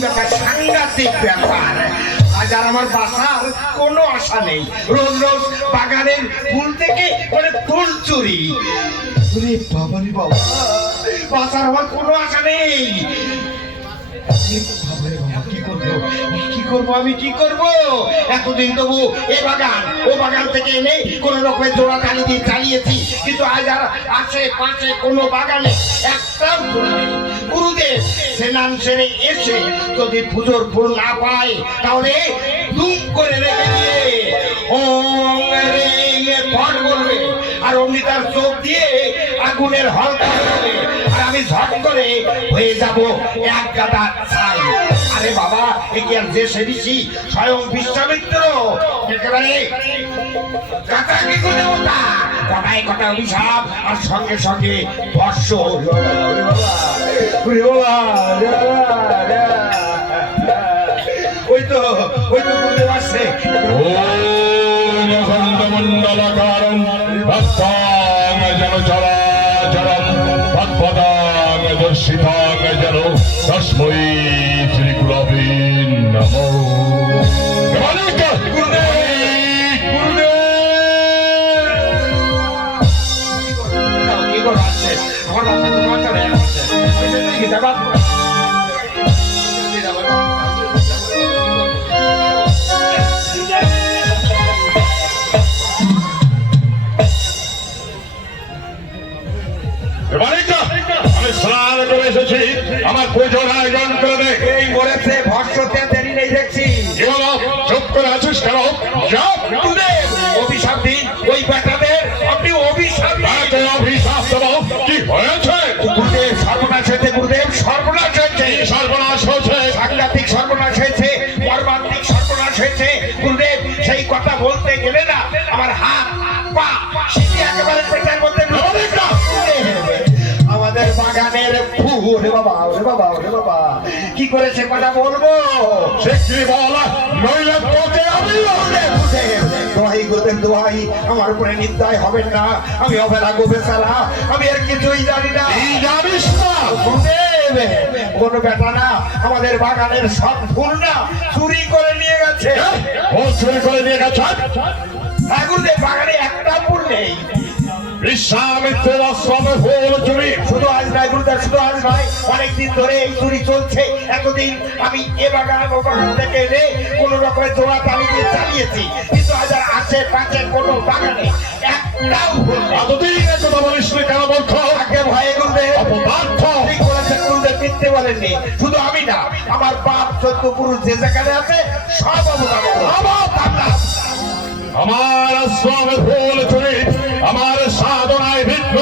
ব্যাপার, সাংঘাতিক ব্যাপার। আজ আর আমার বাসার কোনো আশা নেই। রোজ রোজ বাগানের ফুল থেকে মানে ফুল চুরি। ওরে বাবা রে বাবা, বাসার আমার কোনো আশা নেই। করব? কি করব আমি? কি করব? এতদিন তবু এ বাগান, ও বাগান থেকে এনে কোন রকমের জোড়া টানি দিয়ে চালিয়েছি। কিন্তু আজ আর আসে পাশে কোনো বাগানে একটাও গুরুদেব সেনান সেরে এসে যদি পুজোর ফুল না পায়, তাহলে দুম করে রেখে দিয়ে ওম ফট করবে আর অমনি তার চোখ দিয়ে আগুনের হলকা আর আমি ঝট করে হয়ে যাব এক গাদা ছাই। আরে বাবা একে আর দেশে সেবিছি স্বয়ং বিশ্বামিত্র। একেবারে কাকাকিকু দেবতা কথায় কথা অভিশাপ আর সঙ্গে সঙ্গে বর্ষ ওই তো ওই তো বুঝতে পারছে ওই জন্য কি কথা গেলে না, আমার হাত, পা সিটি একেবারে পেটের মধ্যে আমাদের বাগানের ফুল বাবা, ওরে বাবা ওরে বাবা। করে সে কথা বলব? সে কি বল? নইলে তোকে আমি দোহাই গুরুদেব দোহাই আমার উপরে নির্দয় হবেন না। আমি অবেলা গোবে সালা আমি আর কিছুই জানি না। জানিস না? কোনো বেটা না আমাদের বাগানের সব ফুল না চুরি করে নিয়ে গেছে। ও চুরি করে নিয়ে গেছে? হ্যাঁ, গুরুদেব, বাগানে একটা ফুল নেই। বিশ্বামিত্রের আশ্রমে ফুল চুরি। শুধু আজ নয় গুরুদেব শুধু আজ নয় অনেকদিন ধরে এই চুরি চলছে। এতদিন আমি এ বাগান ও বাগান থেকে কোনো রকমের জোড়া তালি দিয়ে চালিয়েছি। কিন্তু আজ আর আছে পাশে কোনো বাগানে। একটাও এতদিন এ কথা বলিস কেন আগে ভয়ে গুরুদেব। অপদার্থ। ঠিক বলেছেন গুরুদেব মিথ্যে বলেননি। শুধু আমি না আমার বাপ চোদ্দ পুরুষ যে যেখানে আছে সব অবদান অবদান আমার আশ্রমে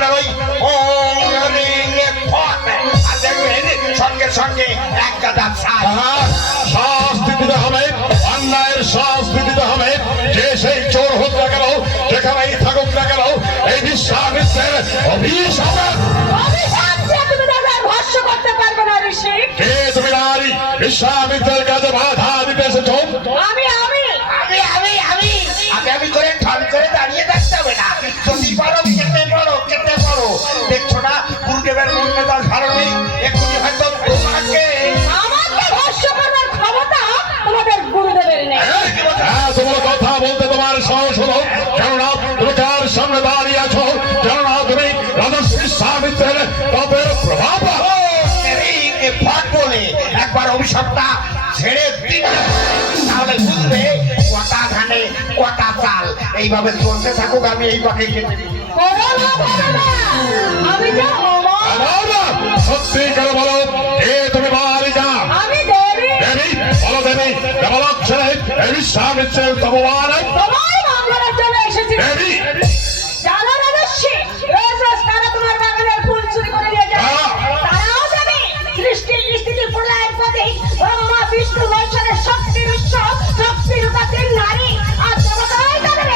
আপনার ওই সঙ্গে সঙ্গে এক গাদা শাস্তি দিতে হবে অন্যায়ের শাস্তি দিতে হবে। যে সেই চোর হোক না কেন যেখানেই থাকুক না কেন এই বিশ্বামিত্রের অভিশাপের অভিশাপ দিয়ে তুমি তাদের ভস্য করতে পারবে না ঋষি। কে তুমি নারী? বিশ্বামিত্রের কাছে বাধা সাহস হলো কেননা তুমি কার সামনে দাঁড়িয়ে আছো কেননা তুমি রাজস্ব বিশ্বামিত্রের তপের প্রভাব ফট বলে একবার অভিশাপটা ছেড়ে দিন তাহলে বুঝবে কটা ধানে কটা চাল এইভাবে চলতে থাকুক আমি এই পাখি সত্যি করে বলো কে তুমি বালিকা দেবী। দেবী বলো দেবী দেবলক ছেলে এই বিশ্বামিত্রের তপমান তোমার মঙ্গলের জানো রাজস্বী রোজ রোজ তারা তোমার বাগানের ফুল চুরি করে নিয়ে যায়। তারাও জানে সৃষ্টি স্থিতি প্রলয়ের পথে বিষ্ণু বংশের শক্তির উৎস শক্তির উপাসের নারী। আর দেবতাই তাদের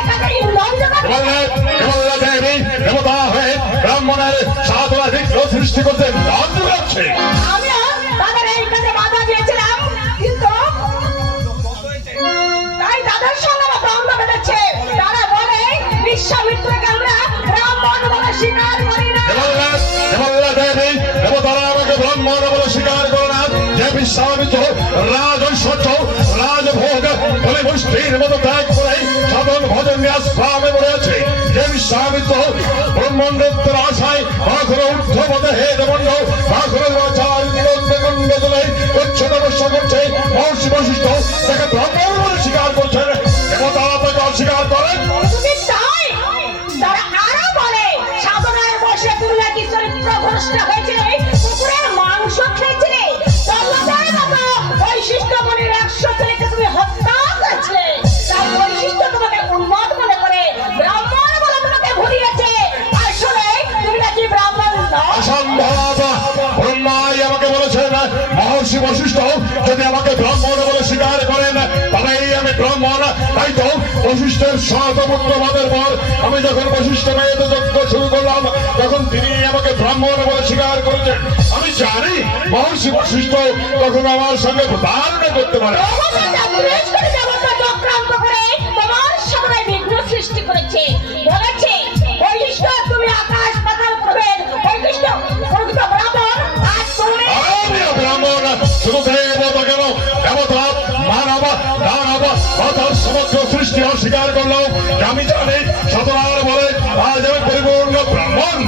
বললে কেবল দেবী দেবতা হয়ে ব্রাহ্মণের সাধনা বিঘ্ন সৃষ্টি করতে নাম যাচ্ছে আমিও তাদের এই কাজে বাধা দিয়েছিলাম কিন্তু তাই তাদের সঙ্গে আমার দ্বন্দ্ব বেঁধেছে। তারা বলে বিশ্বামিত্রকে আমরা ব্রাহ্মণ বলে স্বীকার করি না দেবতারা আমাকে ব্রাহ্মণ বলে স্বীকার করে না যে বিশ্বামিত্র রাজৈশ্বর্য রাজভোগ বলে মুষ্টির মতো ত্যাগ করে সাধন ভজন নিয়ে আশ্রামে পড়ে আছে যে বিশ্বামিত্র ব্রহ্মণ্ডত্বের হে দেবণ্ড গণ্ড তুলে উচ্চ তপস্যা করছে মহর্ষি বশিষ্ঠ তাকে ব্রাহ্মণ বলে স্বীকার করছেন দেবতারা তাকে অস্বীকার করেন ব্রাহ্মণ বলে স্বীকার করেন। তবেই আমি ব্রাহ্মণ। তাই তো বশিষ্ঠের শতপুত্রবাদের পর আমি যখন বশিষ্ঠ মেয়েতে যজ্ঞ শুরু করলাম তখন তিনি আমাকে ব্রাহ্মণ বলে স্বীকার করেছেন। আমি জানি মহর্ষি বশিষ্ঠ তখন আমার সঙ্গে ধারণা করতে পারে সৃষ্টি করেছে। বলেছে বৈশিষ্ট্য তুমি আকাশ পাতাল প্রভেদ বৈশিষ্ট্য প্রকৃত ব্রাহ্মণ তুমি ব্রাহ্মণ অর্থাৎ সমগ্র সৃষ্টি অস্বীকার করল আমি জানি শতবার বলে আজ আমি পরিপূর্ণ ব্রাহ্মণ।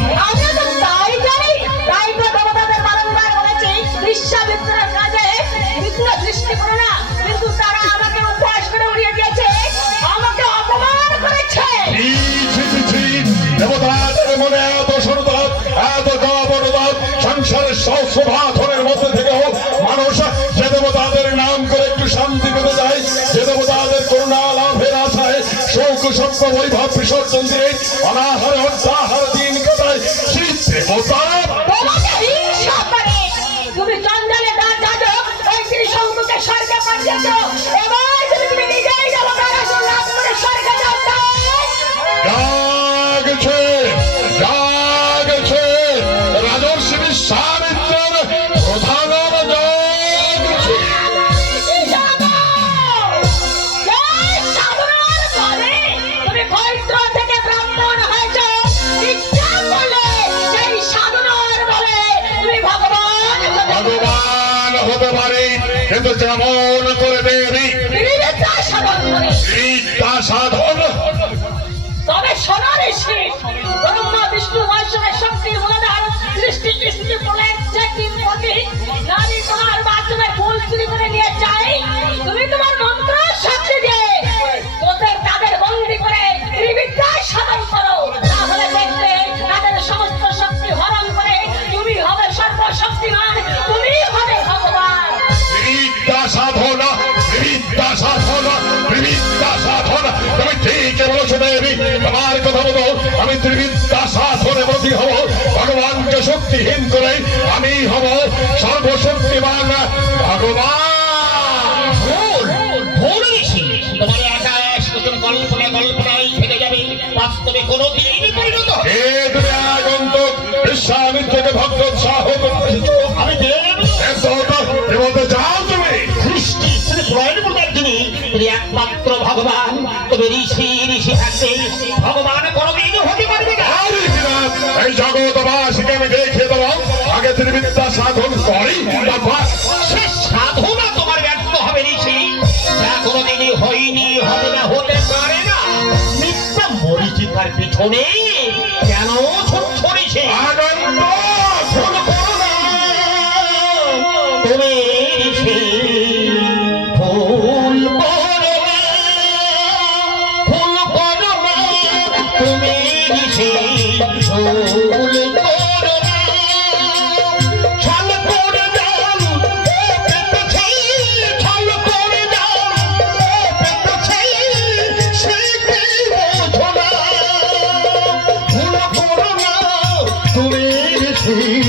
সত্য বৈভব বিসর্জন দিয়ে অনাহার অধ্যাহার দিন কাটায়। শ্রী করে তুমি চন্দ্রের দাঁত যাজক ওই ত্রিশঙ্কুকে স্বর্গে পাঠিয়েছ। কিন্তু যেমন করে দেবি বিবিধতা সাধন তবে সোনার ব্রহ্মা বিষ্ণু মহেশ্বরের শক্তির মূলাধার সৃষ্টি সৃষ্টি বলে যে তিন নারী তোমার বাথরুমের ফুল চুরি করে নিয়ে যায়। তুমি তোমার ত্রিবিদ্যা ব্রতী হব। ভগবানকে শক্তিহীন করে আমি হব সর্বশক্তিমান ভগবান। ভুল ভুল ঋষি তোমার আকাশ নতুন কল্পনা কল্পনায় থেকে যাবে। বাস্তবে কোনো দিন পরিণত হবে। হে বিশ্বামিত্রকে ভক্ত উৎসাহ আমি দেব। দেবতা, দেবতা যাও তুমি। সৃষ্টি শ্রী প্রণয় প্রদার যিনি তিনি একমাত্র ভগবান। ঋষি ঋষি থাকতে ভগবান এই জগৎবাসীকে আমি দেখিয়ে দেবো আগে ত্রিবিদ্যা সাধন করি সাধনা তোমার ব্যর্থ হবে ঋষি যা কোনোদিনই হয়নি, হবে না, হতে পারে না। মিথ্যা মরিচিকার পিছনে কেন ছড়ছে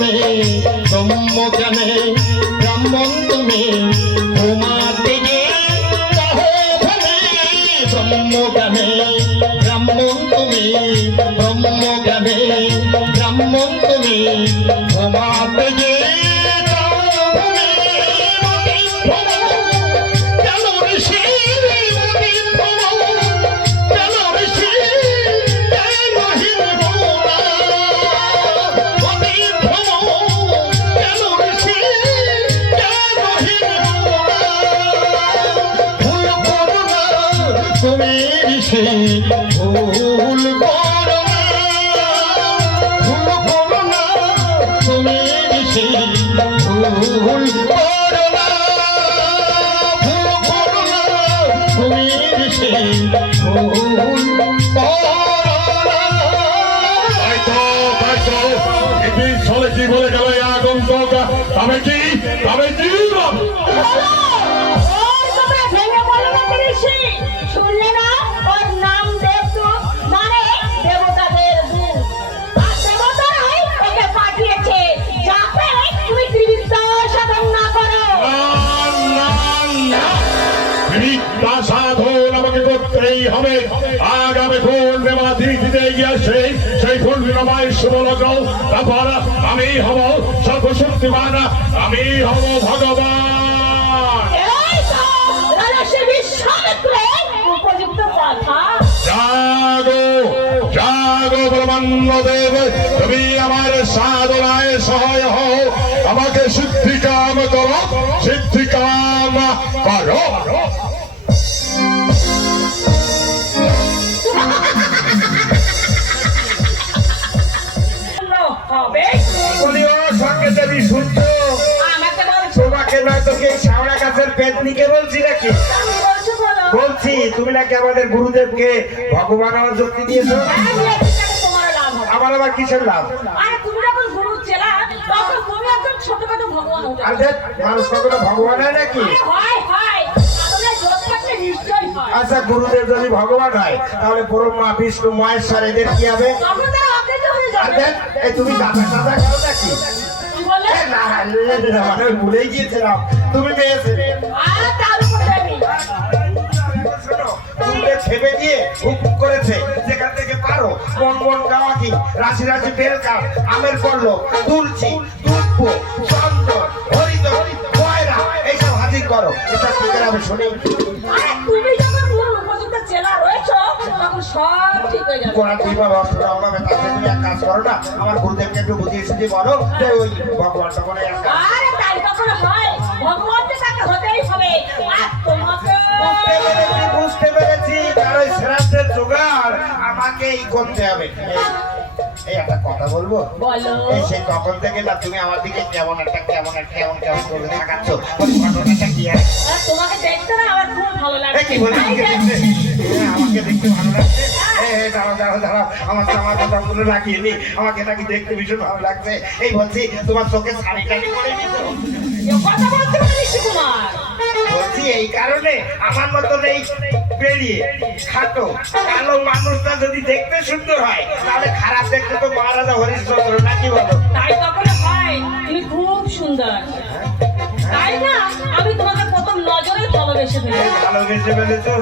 তুমি ব্রহ্মজ্ঞানে ব্রাহ্মণ তুমি তোমার দিকে ব্রহ্মজ্ঞানে ব্রাহ্মণ তুমি ব্রহ্মজ্ঞানে ব্রাহ্মণ তুমি তোমার দিকে ঋষি ভুল করো ভুল করো না তুমি ঋষি ভুল করো না। ভুল করো না তুমি ঋষি ভুল করো কি বলে গেল আগন্তক? তবে কি? তবে কি? হবে। আগামী পূর্ণিমা তিথিতে এগিয়ে আসছে সেই পূর্ণিমায় শুভলগ্ন তারপর আমি হব সর্বশক্তিমান। আমি হব ভগবান। উপযুক্ত কথা। জাগো জাগো ব্রহ্মাণ্ড দেব। তুমি আমার সাধনায় সহায় হও। আমাকে সিদ্ধি কাম করো সিদ্ধি কাম করো। সঙ্গে আমাকে বলছো তোমাকে নয় তোকে শাওড়া গাছের পেতনিকে বলছি নাকি? বলছো বলো। বলছি তুমি নাকি আমাদের গুরুদেবকে ভগবান আমার যুক্তি দিয়েছ? হ্যাঁ। আমার আবার কিসের লাভ? তুমি তুমি মানুষ কখনো ভগবান হয় নাকি? আচ্ছা গুরুদেব যদি ভগবান হয় তাহলে ব্রহ্মা বিষ্ণু মহেশ্বর এদের কি হবে? তুমি দাদা দাদা খাও নাকি? আমি ভুলেই গিয়েছিলাম তুমি থেকে পারো মন মন গাওয়া রাশি রাশি বেলকাম আমের করল তুলছি দুব্ব চন্দন হরিদন কয়রা এইসব হাজির করো এসব কি আমি শুনি সব ঠিক হয়ে যাবে। কোরআন দিবা অসুবিধা হবে তাতে তুমি এক কাজ করো না আমার গুরুদেবকে একটু বুঝিয়ে সুঝিয়ে বলো যে ওই ভগবান তখন এক কাজ আরে তাই কখনো হয়? ভগবানকে তাকে হতেই হবে। আর তোমাকে বুঝতে পেরেছি বুঝতে পেরেছি তার ওই শ্রাদ্ধের জোগাড় আমাকেই করতে হবে। এই- একটা কথা বলব? এই সেই তখন থেকে না তুমি আমার দিকে কেমন একটা কেমন একটা কেমন কেমন করে দেখাচ্ছ ওই ঘটনাটা কি তোমাকে দেখতে না আমার খুব ভালো লাগে কি বলছি আমাকে দেখতে। আমাকে দেখতে ভালো লাগছে। দাঁড়াও দাঁড়াও দাঁড়াও। আমার জামার কথাগুলো লাগিয়ে নি। আমাকে নাকি দেখতে ভীষণ ভালো লাগছে। এই বলছি তোমার চোখে শাড়ি টাড়ি করে নিতো কথা বলতে পারিস কুমার বলছি এই কারণে আমার মতন এই বেরিয়ে খাটো কালো মানুষটা যদি দেখতে সুন্দর হয়, তাহলে খারাপ দেখতে তো মহারাজা হরিশ্চন্দ্র, নাকি বলো? তাই কখনো হয়। তুমি খুব সুন্দর। তাই না? আমি তোমাকে প্রথম নজরে ভালোবেসে ফেলেছি। ভালোবেসে ফেলেছো।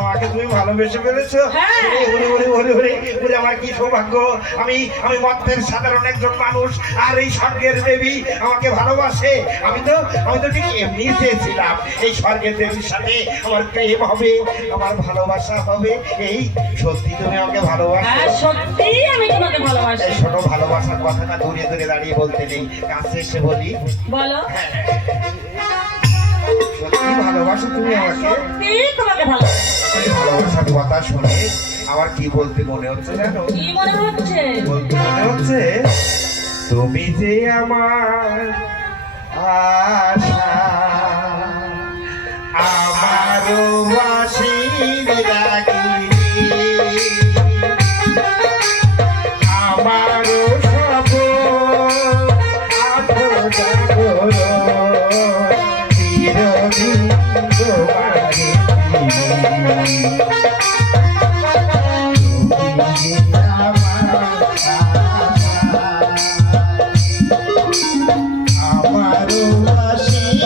আমাকে তুমি ভালোবেসে ফেলেছো। হ্যাঁ। ওরে ওরে ওরে ওরে ওরে আমার কি সৌভাগ্য? আমি আমি মধ্যের সাধারণ একজন মানুষ আর এই স্বর্গের দেবী আমাকে ভালোবাসে। আমি তো আমি তো ঠিক এমনি চেয়েছিলাম এই স্বর্গের দেবীর সাথে আমার প্রেম হবে আমার ভালোবাসা হবে। এই সত্যি তুমি আমাকে ভালোবাসো? হ্যাঁ সত্যি আমি তোমাকে ভালোবাসি। ছোট ভালোবাসার কথাটা দূরে দূরে দাঁড়িয়ে বলতে নেই। কাছে এসে বলি। বলো। ভালোবাসো তুমি আমাকে? তোমাকে ভালোবাসার কথা শুনে আমার কি বলতে মনে হচ্ছে জানো? কি মনে হচ্ছে? বলতে মনে হচ্ছে? তুমি যে আমার আশা আমার বাসির আমারও বাসির